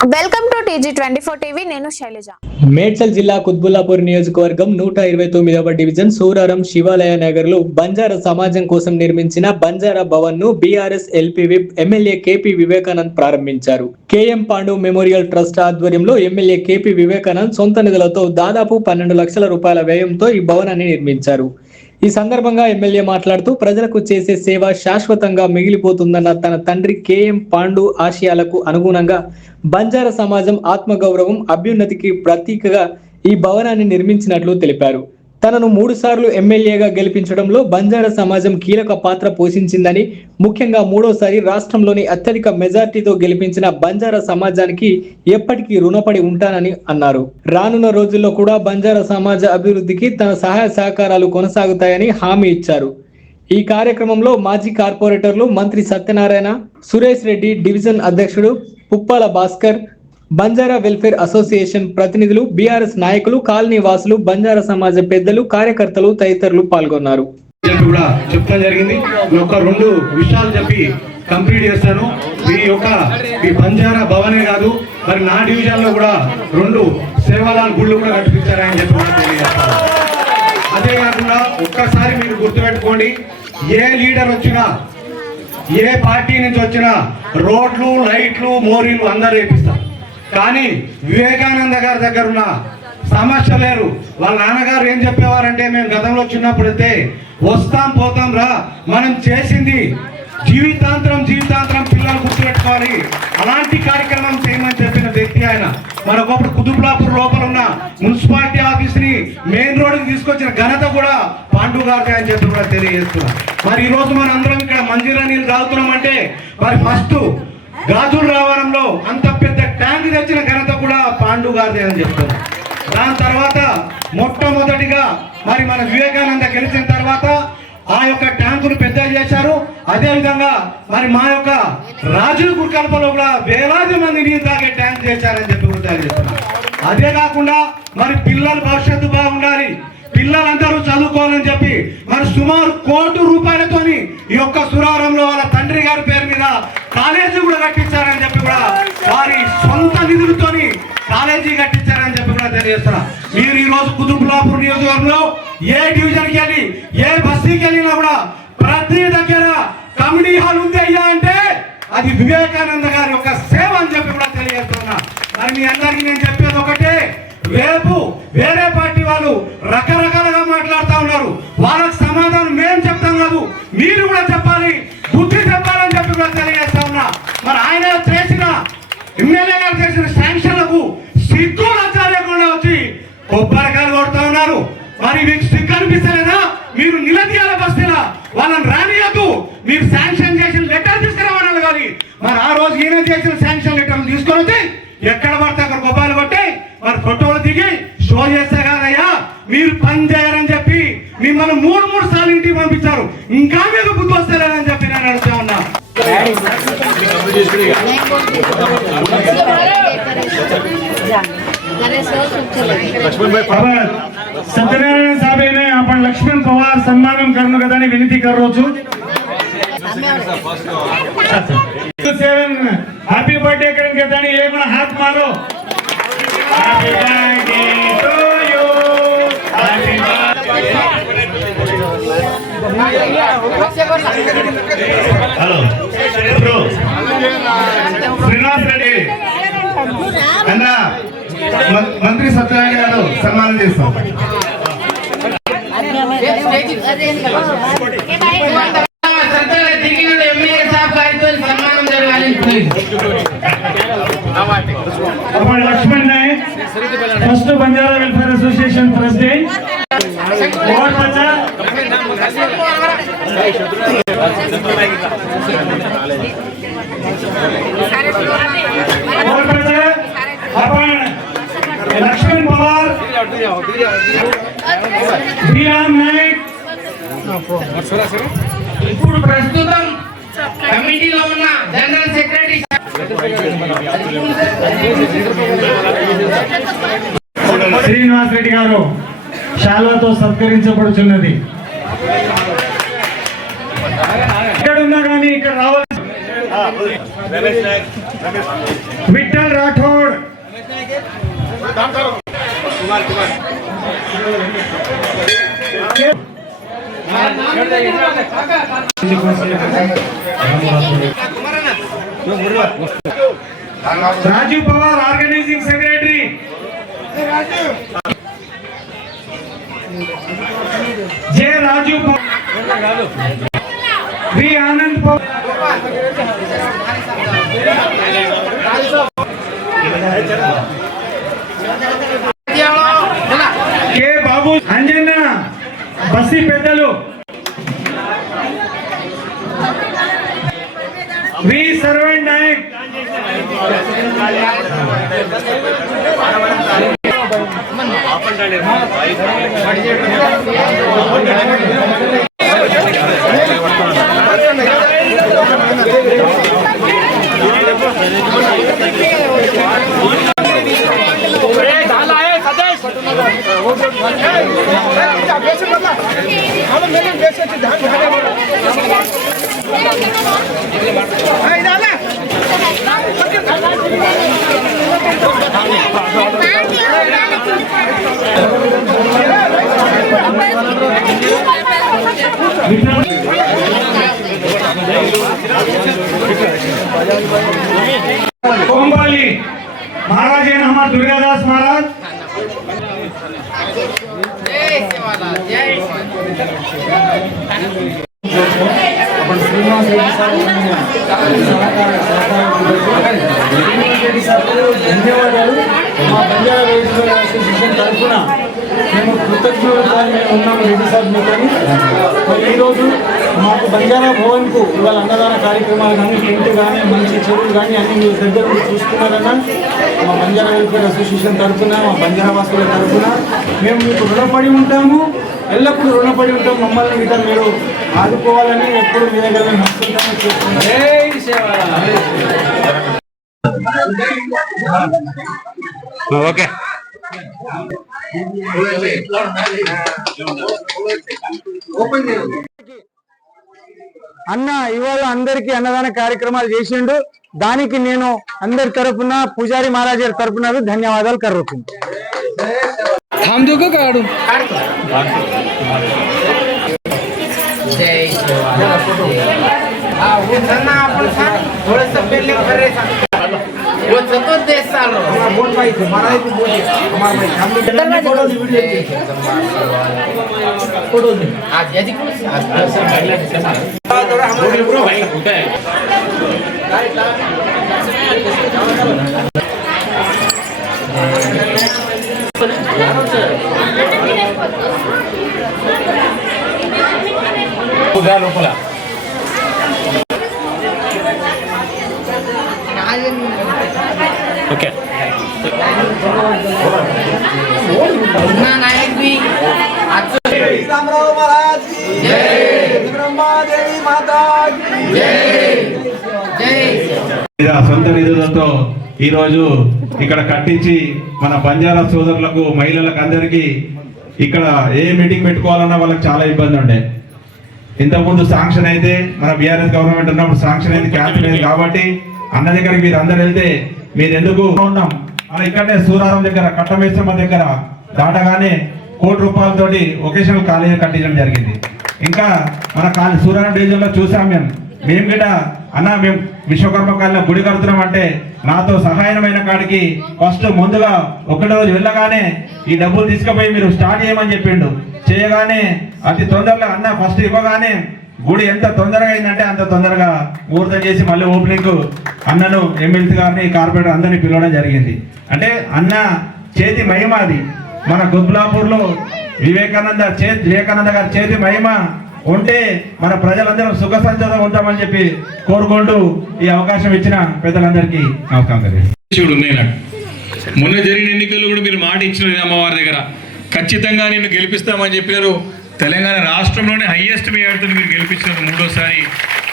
Welcome to TG24 TV. నేను శైలజ. మేడ్చల్ జిల్లా కుత్బుల్లాపూర్ నియోజకవర్గం 129వ డివిజన్ సూరారం శివాలయ నగర్ లో బంజారా సమాజం కోసం నిర్మించిన బంజారా భవన్ ను BRS LP whip MLA KP Vivekanand ప్రారంభించారు. కేఎం పాండు మెమోరియల్ ట్రస్ట్ ఆధ్వర్యంలో ఎమ్మెల్యే కేపీ వివేకానంద్ సొంత నిధులతో దాదాపు 12 లక్షల రూపాయల వ్యయంతో ఈ భవనాన్ని నిర్మించారు. ఈ సందర్భంగా ఎమ్మెల్యే మాట్లాడుతూ ప్రజలకు చేసే సేవ శాశ్వతంగా మిగిలిపోతుందన్న తన తండ్రి కేఎం పాండు ఆశయాలకు అనుగుణంగా బంజారా సమాజం ఆత్మగౌరవం అభ్యున్నతికి ప్రతీకగా ఈ భవనాన్ని నిర్మించినట్లు తెలిపారు. తనను 3 సార్లు ఎమ్మెల్యేగా గెలిపించడంలో బంజారా సమాజం కీలక పాత్ర పోషించిందని, ముఖ్యంగా 3వసారి రాష్ట్రంలోని అత్యధిక మెజార్టీతో గెలిపించిన బంజారా సమాజానికి ఎప్పటికీ రుణపడి ఉంటానని అన్నారు. రానున్న రోజుల్లో కూడా బంజారా సమాజ అభివృద్ధికి తన సహాయ సహకారాలు కొనసాగుతాయని హామీ ఇచ్చారు. ఈ కార్యక్రమంలో మాజీ కార్పొరేటర్లు మంత్రి సత్యనారాయణ, సురేష్ రెడ్డి, డివిజన్ అధ్యక్షుడు పుప్పాల భాస్కర్, బంజారా వెల్ఫేర్ అసోసియేషన్ ప్రతినిధులు, బీఆర్ఎస్ నాయకులు, కాలనీ వాసులు, బంజారా సమాజ పెద్దలు, కార్యకర్తలు తదితరులు పాల్గొన్నారు. చెప్పడం జరిగింది. ఒక 2 విషయాలు చెప్పి కంప్లీట్ చేస్తాను. ఈ బంజారా భవనే కాదు, మరి నా డివిజన్ లో కూడా 2 సేవాలాల్ గుళ్ళు కూడా కట్టించారని చెప్పి తెలియజేస్తాను. అదే కాకుండా ఒక్కసారి మీరు గుర్తుపెట్టుకోండి, ఏ లీడర్ వచ్చినా, ఏ పార్టీ నుంచి వచ్చినా రోడ్లు, లైట్లు, మోరీలు అందరూ వేపిస్తారు. కానీ వివేకానంద గారి దగ్గర ఉన్న సమస్య లేరు. వాళ్ళ నాన్నగారు ఏం చెప్పేవారంటే, మేము గతంలో చిన్నప్పుడైతే వస్తాం పోతాం రా, మనం చేసింది జీవితాంతరం పిల్లలు గుర్తుపెట్టుకోవాలి, అలాంటి కార్యక్రమం చేయమని చెప్పిన వ్యక్తి ఆయన. మరొకప్పుడు కుతుబ్లాపూర్ లోపల ఉన్న మున్సిపాలిటీ ఆఫీస్ ని మెయిన్ రోడ్డుకి తీసుకొచ్చిన ఘనత కూడా పాండు గారిదే అని చెప్పి కూడా తెలియజేస్తున్నాం. మరి ఈ రోజు మన అందరం ఇక్కడ మంజీరా నీళ్ళు తాగుతున్నాం అంటే, మరి ఫస్ట్ గాజుల రావడంలో అంత పెద్ద ట్యాంక్ తెచ్చిన ఘనత కూడా పాండు గారిదే అని చెప్తున్నాం. దాని తర్వాత మొట్టమొదటిగా మరి మన వివేకానంద గెలిచిన తర్వాత ఆ యొక్క ట్యాంకును పెద్ద చేశారు. అదే విధంగా మరి మా యొక్క రాజుల గురికల్పలో కూడా వేలాది మంది నీరు తాగే ట్యాంక్ చేశారని చెప్పి కూడా తెలియజేస్తున్నాం. అదే కాకుండా మరి పిల్లల భవిష్యత్తు బాగుండాలి, పిల్లలందరూ చదువుకోవాలని చెప్పి మరి సుమారు 1 కోటి రూపాయలతోని ఈ యొక్క సురారంలో వాళ్ళ తండ్రి గారి పేరు మీద కాలేజీ కూడా కట్టించారని చెప్పి కూడా, వారి సొంత నిధులతోని కాలేజీ కట్టించారని చెప్పి కూడా తెలియజేస్తున్నా. మీరు ఈ రోజు కుతుబ్లాపూర్ నియోజకవర్గంలో ఏ డివిజన్కి వెళ్ళి, ఏ బస్తీకి వెళ్ళినా కూడా ప్రతి దగ్గర కమ్యూనిటీ హాల్ ఉంది అయ్యా అంటే అది వివేకానంద గారి యొక్క సేవ అని చెప్పి కూడా తెలియజేస్తున్నా. మరి మీ అందరికీ నేను చెప్పేది ఒకటే, రేపు వేరే పార్టీ వాళ్ళు రకరకాలుగా మాట్లాడుతూ ఉన్నారు, వాళ్ళకి సమాధానం మేము చెప్తాం కాదు, మీరు కూడా చెప్పాలి, బుద్ధి చెప్పాలని చెప్పి కూడా తెలియజేస్తా ఉన్నా. మరి ఆయన చేసిన ఎమ్మెల్యే గారు చేసిన శాంక్షన్లకు సిగ్గు లజ్జా లేకుండా వచ్చి కొబ్బరికాయలు కొడుతూ ఉన్నారు. మరి మీకు సిగ్గు అనిపిస్తలేదా? మీరు నిలదీయాల బస్తీలా వాళ్ళని రానియద్దు, మీరు శాంక్షన్ చేసిన లెటర్ తీసుకురావాలని కానీ, మరి ఆ రోజు ఈయన చేసిన శాంక్షన్ లెటర్లు తీసుకొని వచ్చి ఎక్కడ పడితే అక్కడ కొబ్బరి కొట్టి మరి ఫోటోలు దిగి షో చేస్తే కాదయ్యా మీరు పని చేయాలని చెప్పి మిమ్మల్ని 3 సార్లు ఇంటికి పంపించారు. ఇంకా మీకు బుద్ధి వస్తలేదని చెప్పి నేను అడుగుతా ఉన్నా. सत्यनारायण साहब ने आपण लक्ष्मण पवार सम्मान करने का विनती करो छू. हैप्पी बर्थडे करने के एक हाथ मारो. Happy birthday to you. Hello Srinivas Reddy अन्ना मंत्री सत्यनारायण गारू सम्मान చేస్తాం. Laxman Nayak first Banjara welfare association president और बच्चा अपन लक्ष्मण पवार बीआर नायक ఇప్పుడు ప్రస్తుతం కమిటీలో ఉన్న జనరల్ సెక్రటరీ శ్రీనివాస్ రెడ్డి గారు శాల్వాతో సత్కరించబడుచున్నది. ఇక్కడ ఉన్నా కానీ ఇక్కడ రావాలి. विठ्ठल राठौड़, राजू पवार ऑर्गेनाइजिंग सेक्रेटरी, जय राजू पवार, वी आनंद पवार, के बाबू अंजन बस्सी पेदलू, वी सर्वेंट नायक, कोम्बाली महाराज है हमारे दुर्गादास महाराज, ధన్యవాదాలు. మా బంజారా వెల్ఫేర్ అసోసియేషన్ తరఫున మేము కృతజ్ఞతగా ఉన్నాము రెడ్డి సార్ మీతోని. మరి ఈరోజు మాకు బంజారా భవన్కు ఇవాళ అన్నదాన కార్యక్రమాలు కానీ టెంట్ కానీ మంచి చెరువులు కానీ అన్ని మీరు దగ్గర నుండి చూసుకున్నారన్నా. మా బంజారా వెల్ఫేర్ అసోసియేషన్ తరఫున మా బంజారా వాసుల తరఫున మేము మీకు రుణపడి ఉంటాము, ఎల్లప్పుడూ రుణపడి ఉంటాం. మమ్మల్ని గిట్ట మీరు ఆదుకోవాలని ఎప్పుడు మీ దగ్గర మేము నడుస్తుంటామని చెప్తున్నాం. ఓకే అన్న ఇవాళ అందరికీ అన్నదాన కార్యక్రమాలు చేసిండు. దానికి నేను అందరి తరపున పూజారి మహారాజ్ గారి తరపున ధన్యవాదాలు కర్రుతుంది. ఓకే नायक भी సొంత నిధులతో ఈ రోజు ఇక్కడ కట్టించి మన బంజారా సోదరులకు మహిళలకు అందరికీ ఇక్కడ ఏ మీటింగ్ పెట్టుకోవాలన్నా వాళ్ళకి చాలా ఇబ్బంది ఉండే. ఇంతకుముందు శాంక్షన్ అయితే మన బీఆర్ఎస్ గవర్నమెంట్ ఉన్నప్పుడు శాంక్షన్ అయింది, క్యాన్సిల్ అయింది. కాబట్టి అన్న దగ్గరికి మీరు అందరు వెళ్తే మీరు ఎందుకు ఉన్నాం అలా ఇక్కడనే సూరారం దగ్గర కట్టమేశ్వర దగ్గర దాటగానే ₹1,00,00,000 వొకేషనల్ కాలేజీ కట్టించడం జరిగింది. ఇంకా మన సూరారం డివిజన్ లో చూసాం మేము గిట అన్న మేము విశ్వకర్మ కాలనీ గుడి కడుతున్నాం అంటే నాతో సహాయమైన కాడికి ఫస్ట్ ముందుగా ఒకటి రోజు వెళ్ళగానే ఈ డబ్బులు తీసుకుపోయి మీరు స్టార్ట్ చేయమని చెప్పిండు. చేయగానే అతి తొందరగా అన్న ఫస్ట్ ఇవ్వగానే గుడి ఎంత తొందరగా అయిందంటే అంత తొందరగా ముహూర్తం చేసి మళ్ళీ ఓపెనింగ్ అన్నను ఎమ్మెల్సీ గారిని కార్పొరేటర్ అందరినీ పిలవడం జరిగింది. అంటే అన్న చేతి మహిమ అది. మన గుద్బులాపూర్లో వివేకానంద గారి చేతి మహిమ ఉంటే మన ప్రజలందరం సుఖ సంతోషంగా ఉంటామని చెప్పి కోరుకుంటూ ఈ అవకాశం ఇచ్చిన పెద్దలందరికీ నమస్కారం. మొన్న జరిగిన ఎన్నికల్లో కూడా మీరు మాట ఇచ్చినారు అమ్మవారి దగ్గర, ఖచ్చితంగా నిన్ను గెలిపిస్తామని చెప్పినారు. తెలంగాణ రాష్ట్రంలోనే హైయెస్ట్ మేయర్తో మీరు గెలిపించినారు మూడోసారి.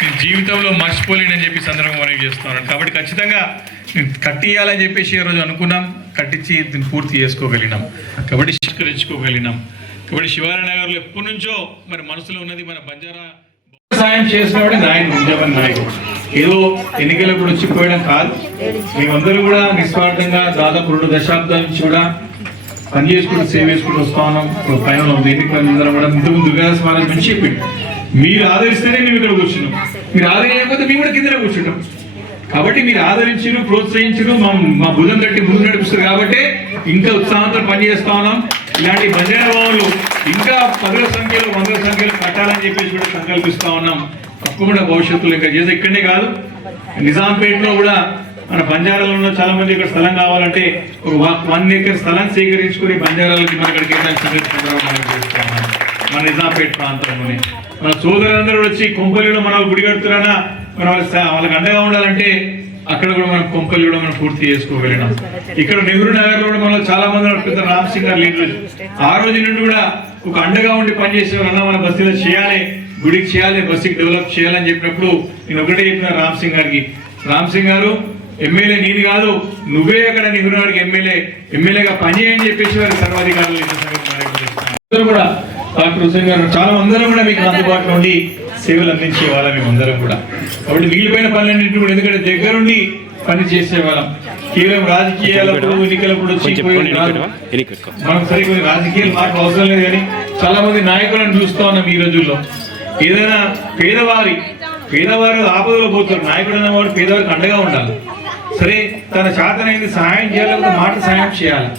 నేను జీవితంలో మర్చిపోలేనని చెప్పి సందర్భం మనవి చేస్తున్నాను. కాబట్టి ఖచ్చితంగా కట్టియాలని చెప్పేసి ఈ రోజు అనుకున్నాం, కట్టించి దీన్ని పూర్తి చేసుకోగలిగినాం, కాబట్టి శిష్కరించుకోగలిగినాం. కాబట్టి శివాలయ నగర్లో ఎప్పటి నుంచో మరి మనసులో ఉన్నది మన బంజారా సాయం చేసినవాడే నాయకుడు, నిజమైన నాయకుడు. ఏదో ఎన్నికలకు కూడా వచ్చిపోయడం కాదు. మేమందరూ కూడా నిస్వార్థంగా దాదాపు 2 దశాబ్దాల నుంచి కూడా పని చేసుకుంటూ సేవ చేసుకుంటూ వస్తా ఉన్నాం. పైన ఎన్నికలందరం కూడా ముందు వికాసమానం నుంచి చెప్పింది. మీరు ఆదరిస్తేనే మేము ఇక్కడ కూర్చున్నాం, మీరు ఆదరించకపోతే మేము కూడా కిందనే కూర్చుంటాం. కాబట్టి మీరు ఆదరించరు, ప్రోత్సహించరు, మా భుజం తట్టి ముందు నడిపిస్తారు. కాబట్టి ఇంకా ఉత్సాహంతో పనిచేస్తా ఉన్నాం. ఇలాంటి బంజారా భవన్లు ఇంకా 10ల సంఖ్యలో 100ల సంఖ్యలో కట్టాలని చెప్పేసి కూడా సంకల్పిస్తా ఉన్నాం. తప్పకుండా భవిష్యత్తులో ఇంకా చేస్తే ఇక్కడనే కాదు, నిజాంపేటలో కూడా మన బంజారాలలో చాలా మంది ఇక్కడ స్థలం కావాలంటే ఒక 1 ఏకర్ స్థలం సేకరించుకుని బంజారాలకి మన ఇక్కడ కేటాయించుకుంటున్నాం. మన నిజాంపేట ప్రాంతంలోనే మన సోదరులందరూ వచ్చి కొంపల్లిలో మన గుడి కడుతున్నారా, మన వాళ్ళకి అండగా ఉండాలంటే అక్కడ కూడా మనం కొంపల్లి కూడా మనం పూర్తి చేసుకోగలిగినాం. ఇక్కడ నెహ్రూ నగర్ లో కూడా మనం చాలా మంది పెద్ద రామ్ సింగ్ గారు లీడర్ ఆ రోజు నుండి కూడా ఒక అండగా ఉండి పనిచేసేవారన్నా మన బస్తీలో చేయాలి, గుడికి చేయాలి, బస్తీకి డెవలప్ చేయాలని చెప్పినప్పుడు నేను ఒకటే చెప్పిన రామ్ సింగ్ గారికి, రామ్ సింగ్ గారు ఎమ్మెల్యే నేను కాదు, నువ్వే అక్కడ నెహ్రూ నగర్కి ఎమ్మెల్యేగా పనిచేయని చెప్పేసి వారి సర్వాధికారులు కూడా డాక్టర్ హుసేన్ గారు చాలా అందరం కూడా మీకు అందుబాటులో ఉండి సేవలు అందించే వాళ్ళం మేమందరం కూడా. కాబట్టి మిగిలిపోయిన పనులన్నింటినీ కూడా ఎందుకంటే దగ్గరుండి పని చేసేవాళ్ళం. కేవలం రాజకీయాలకు ఎన్నికలకు వచ్చి మనం సరిగ్గా రాజకీయాలు మాకు అవసరం లేదు, కానీ చాలా మంది నాయకులను చూస్తా ఉన్నాం ఈ రోజుల్లో. ఏదైనా పేదవారు ఆపదలో పోతారు, నాయకుడు అన్నవాడు పేదవారికి అండగా ఉండాలి. సరే తన చేతనైంది సహాయం చేయాలి, మాట సహాయం చేయాలి.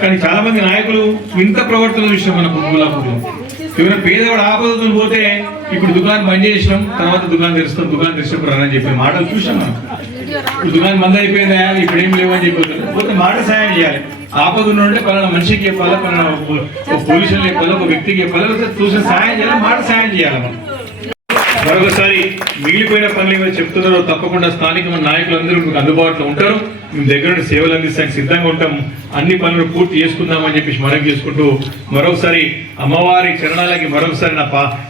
కానీ చాలా మంది నాయకులు ఇంత ప్రవర్తన చూసాం మన కుటుంబాలలో. ఎవరైనా పేదవాడు ఆపదలు పోతే ఇప్పుడు దుకాణం బంద్ చేసినాం, తర్వాత దుకాణం తెరిచినప్పుడు అని చెప్పి మాటలు చూసాం మనం. ఇప్పుడు దుకాణం బంద్ అయిపోయిందా, ఇప్పుడు ఏం లేవు అని చెప్పి పోతే మాట సాయం చేయాలి. ఆపద ఉంటే పలానా మనిషికి చెప్పాలా, పలానా పోలీసులు చెప్పాలా, ఒక వ్యక్తికి చెప్పాలా, చూసిన సాయం చేయాలి, మాట సాయం చేయాలి. మనం మరొకసారి మిగిలిపోయిన పనులు ఏమైనా చెప్తున్నారో తప్పకుండా స్థానిక మన నాయకులందరూ మీకు అందుబాటులో ఉంటారు. మేము దగ్గర సేవలు అందిస్తానికి సిద్ధంగా ఉంటాం. అన్ని పనులు పూర్తి చేసుకుందామని చెప్పేసి మనవి చేసుకుంటూ మరొకసారి అమ్మవారి చరణాలకి మరొకసారి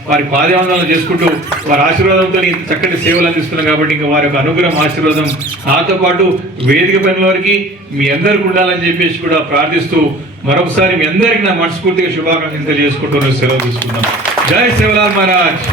వారి పాదవందనాలు చేసుకుంటూ వారి ఆశీర్వాదంతో ఇంత చక్కటి సేవలు అందిస్తున్నాం. కాబట్టి ఇంకా వారి యొక్క అనుగ్రహం ఆశీర్వాదం నాతో పాటు వేదిక పనుల వారికి మీ అందరికి ఉండాలని చెప్పేసి కూడా ప్రార్థిస్తూ మరొకసారి మీ అందరికీ నా మనస్ఫూర్తిగా శుభాకాంక్షలు తెలియజేసుకుంటూ సెలవు తీసుకుందాం. జై సేవలాల్ మహారాజ్.